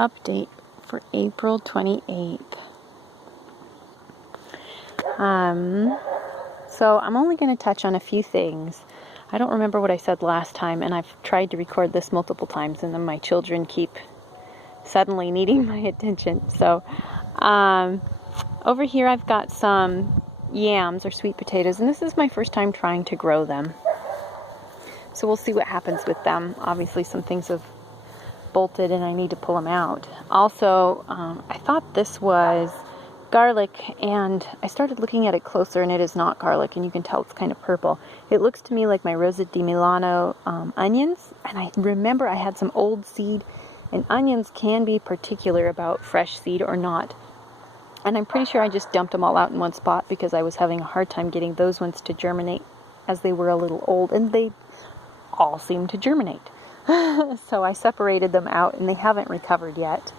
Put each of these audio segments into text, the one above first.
update for April 28th. So I'm only going to touch on a few things. I don't remember what I said last time, and I've tried to record this multiple times, and then my children keep suddenly needing my attention. So over here I've got some yams or sweet potatoes, and this is my first time trying to grow them. So we'll see what happens with them. Obviously some things have bolted and I need to pull them out. Also, I thought this was garlic, and I started looking at it closer, and it is not garlic, and you can tell it's kind of purple. It looks to me like my Rosa di Milano onions, and I remember I had some old seed, and onions can be particular about fresh seed or not. And I'm pretty sure I just dumped them all out in one spot because I was having a hard time getting those ones to germinate as they were a little old, and they all seem to germinate. So I separated them out, and they haven't recovered yet.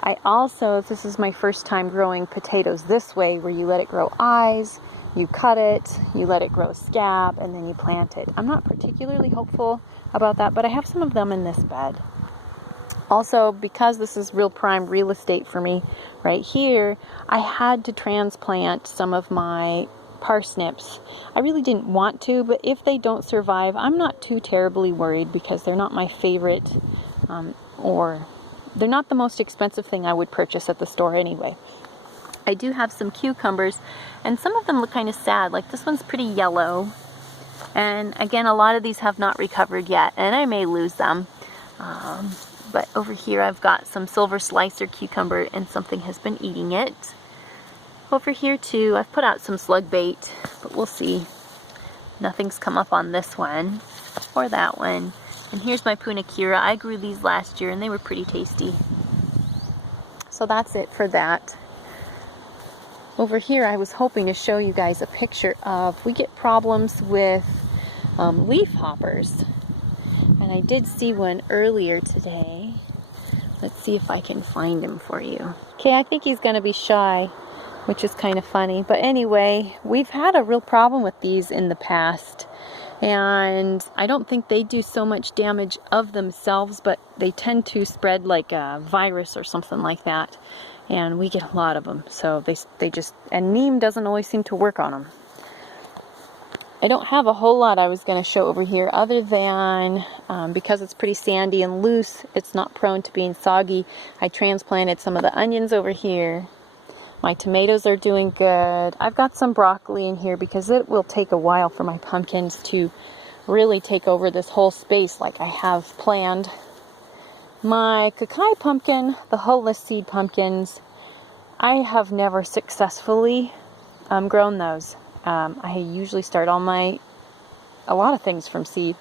I also, this is my first time growing potatoes this way, where you let it grow eyes, you cut it, you let it grow a scab, and then you plant it. I'm not particularly hopeful about that, but I have some of them in this bed. Also, because this is real prime real estate for me right here, I had to transplant some of my parsnips. I really didn't want to, but if they don't survive, I'm not too terribly worried because they're not my favorite, or they're not the most expensive thing I would purchase at the store anyway. I do have some cucumbers, and some of them look kind of sad. Like this one's pretty yellow. And again, a lot of these have not recovered yet, and I may lose them. But over here I've got some silver slicer cucumber, and something has been eating it. Over here too, I've put out some slug bait, but we'll see. Nothing's come up on this one or that one. And here's my punicura. I grew these last year and they were pretty tasty. So that's it for that. Over here I was hoping to show you guys a picture of, we get problems with leaf hoppers. And I did see one earlier today. Let's see if I can find him for you. Okay, I think he's going to be shy, which is kind of funny. But anyway, we've had a real problem with these in the past. And I don't think they do so much damage of themselves, but they tend to spread like a virus or something like that. And we get a lot of them. So they just, and neem doesn't always seem to work on them. I don't have a whole lot I was going to show over here other than because it's pretty sandy and loose, it's not prone to being soggy. I transplanted some of the onions over here. My tomatoes are doing good. I've got some broccoli in here because it will take a while for my pumpkins to really take over this whole space like I have planned. My Kakai pumpkin, the hulless seed pumpkins, I have never successfully grown those. I usually start a lot of things from seed.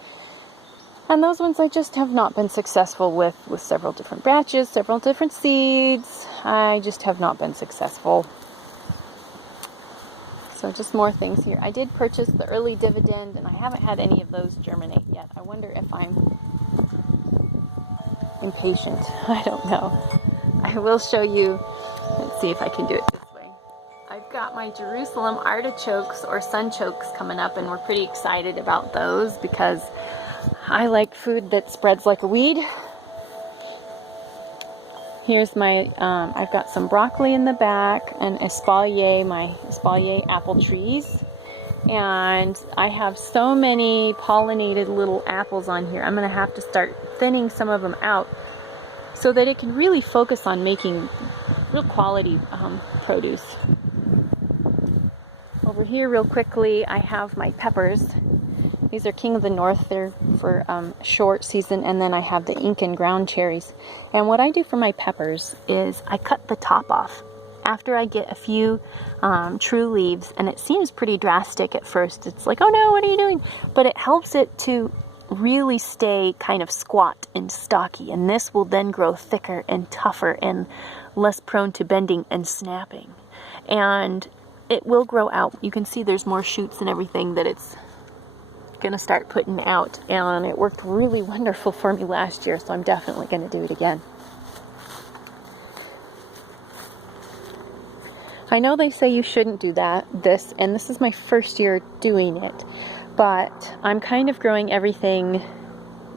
And those ones I just have not been successful with several different batches, several different seeds. I just have not been successful. So just more things here. I did purchase the early dividend, and I haven't had any of those germinate yet. I wonder if I'm impatient. I don't know. I will show you. Let's see if I can do it this way. I've got my Jerusalem artichokes or sunchokes coming up, and we're pretty excited about those because I like food that spreads like a weed. Here's my, I've got some broccoli in the back and espalier, my espalier apple trees. And I have so many pollinated little apples on here. I'm going to have to start thinning some of them out so that it can really focus on making real quality produce. Over here real quickly, I have my peppers. These are King of the North. They're for short season. And then I have the Incan ground cherries. And what I do for my peppers is I cut the top off after I get a few true leaves. And it seems pretty drastic at first. It's like, oh no, what are you doing? But it helps it to really stay kind of squat and stocky. And this will then grow thicker and tougher and less prone to bending and snapping. And it will grow out. You can see there's more shoots and everything that it's going to start putting out, and it worked really wonderful for me last year, so I'm definitely going to do it again. I know they say you shouldn't do this, and this is my first year doing it, but I'm kind of growing everything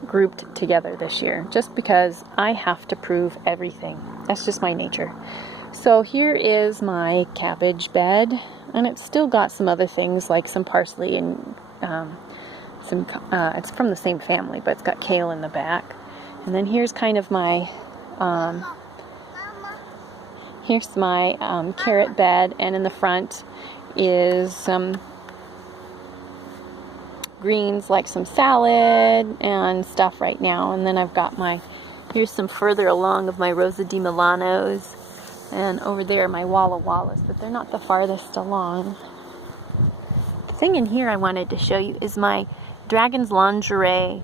grouped together this year, just because I have to prove everything. That's just my nature. So here is my cabbage bed, and it's still got some other things like some parsley and it's from the same family, but it's got kale in the back. And then here's kind of my carrot bed, and in the front is some greens like some salad and stuff right now. And then I've got here's some further along of my Rosa di Milanos, and over there my Walla Wallas, but they're not the farthest along. The thing in here I wanted to show you is my Dragon's Lingerie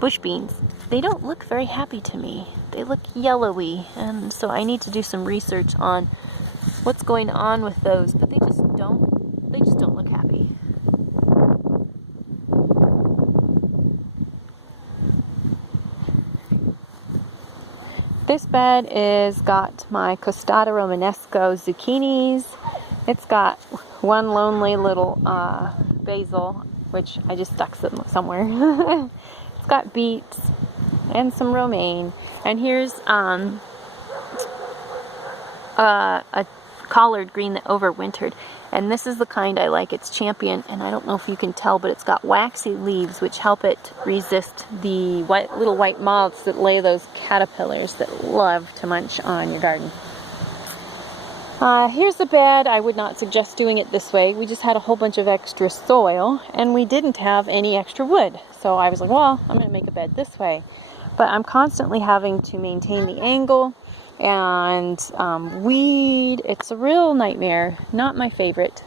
bush beans. They don't look very happy to me. They look yellowy, and so I need to do some research on what's going on with those, but they just don't look happy. This bed is got my Costata Romanesco zucchinis. It's got one lonely little basil, which I just stuck somewhere. It's got beets and some romaine. And here's a collard green that overwintered. And this is the kind I like. It's Champion, and I don't know if you can tell, but it's got waxy leaves which help it resist the little white moths that lay those caterpillars that love to munch on your garden. Here's the bed. I would not suggest doing it this way. We just had a whole bunch of extra soil, and we didn't have any extra wood. So I was like, well, I'm going to make a bed this way. But I'm constantly having to maintain the angle and weed. It's a real nightmare. Not my favorite.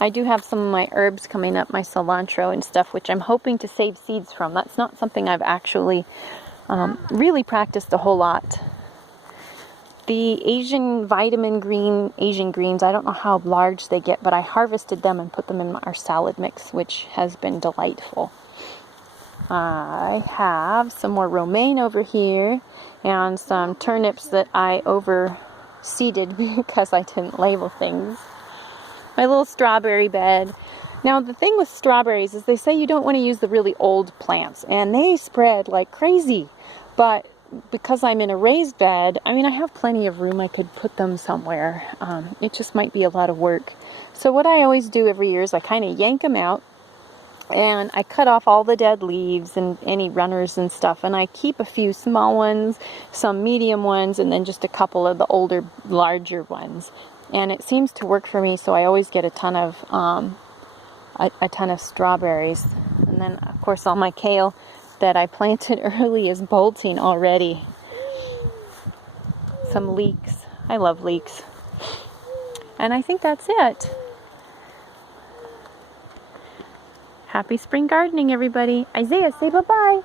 I do have some of my herbs coming up, my cilantro and stuff, which I'm hoping to save seeds from. That's not something I've actually really practiced a whole lot. The Asian greens, I don't know how large they get, but I harvested them and put them in our salad mix, which has been delightful. I have some more romaine over here and some turnips that I overseeded because I didn't label things. My little strawberry bed. Now the thing with strawberries is they say you don't want to use the really old plants, and they spread like crazy. But because I'm in a raised bed, I mean, I have plenty of room. I could put them somewhere. It just might be a lot of work. So what I always do every year is I kind of yank them out, and I cut off all the dead leaves and any runners and stuff, and I keep a few small ones, some medium ones, and then just a couple of the older, larger ones. And it seems to work for me, so I always get a ton of strawberries. And then, of course, all my kale that I planted early is bolting already. Some leeks. I love leeks. And I think that's it. Happy spring gardening, everybody. Isaiah, say bye-bye.